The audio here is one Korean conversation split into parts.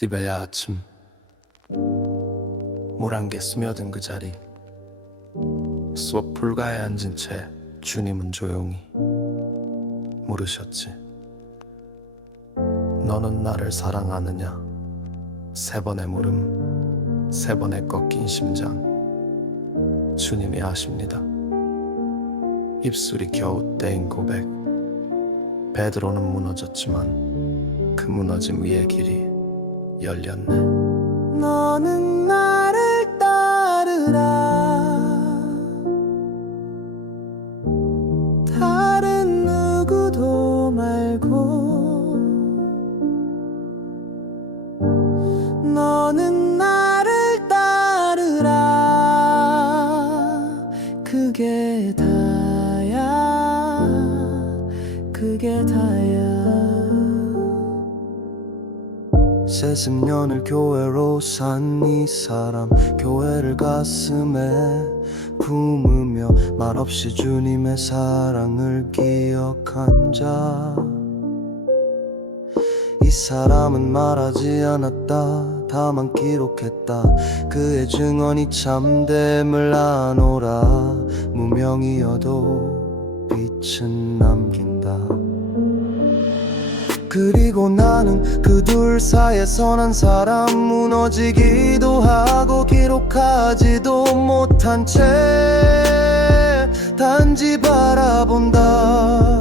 리베야 아침. 물안개 스며든 그 자리. 불가에 앉은 채 주님은 조용히 물으셨지. 너는 나를 사랑하느냐? 세 번의 물음 세 번의 꺾인 심장. 주님이 아십니다. 입술이 겨우 떼인 고백. 베드로는 무너졌지만 그 무너짐 위의 길이 열렸네. 너는 나를 따르라. 다른 누구도 말고. 너는 나를 따르라. 그게 다야. 그게 다야. 세습 년을 교회로 산 이 사람 교회를 가슴에 품으며 말없이 주님의 사랑을 기억한 자. 이 사람은 말하지 않았다 다만 기록했다. 그의 증언이 참됨을 아노라 무명이어도 빛은 남긴다 그리고 나는 그 둘 사이에서 난 사람 무너지기도 하고 기록하지도 못한 채 단지 바라본다.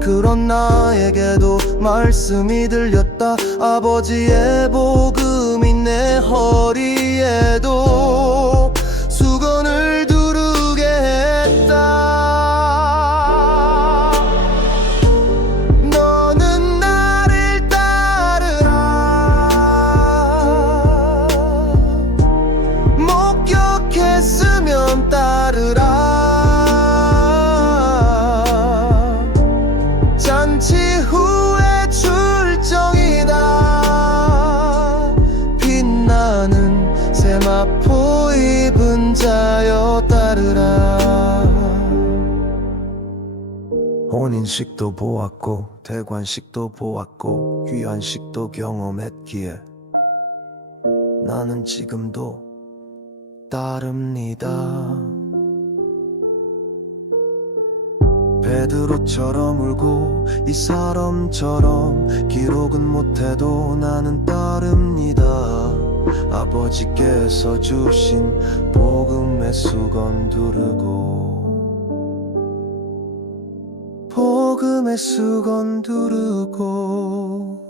그런 나에게도 말씀이 들렸다. 아버지의 복음이 목격했으면 따르라. 잔치 후에 출정이다. 빛나는 세마포 입은 자여 따르라. 혼인식도 보았고 대관식도 보았고 귀환식도 경험했기에 나는 지금도 따릅니다. 베드로처럼 울고 이 사람처럼 기록은 못해도 나는 따릅니다. 아버지께서 주신 복음의 수건 두르고 복음의 수건 두르고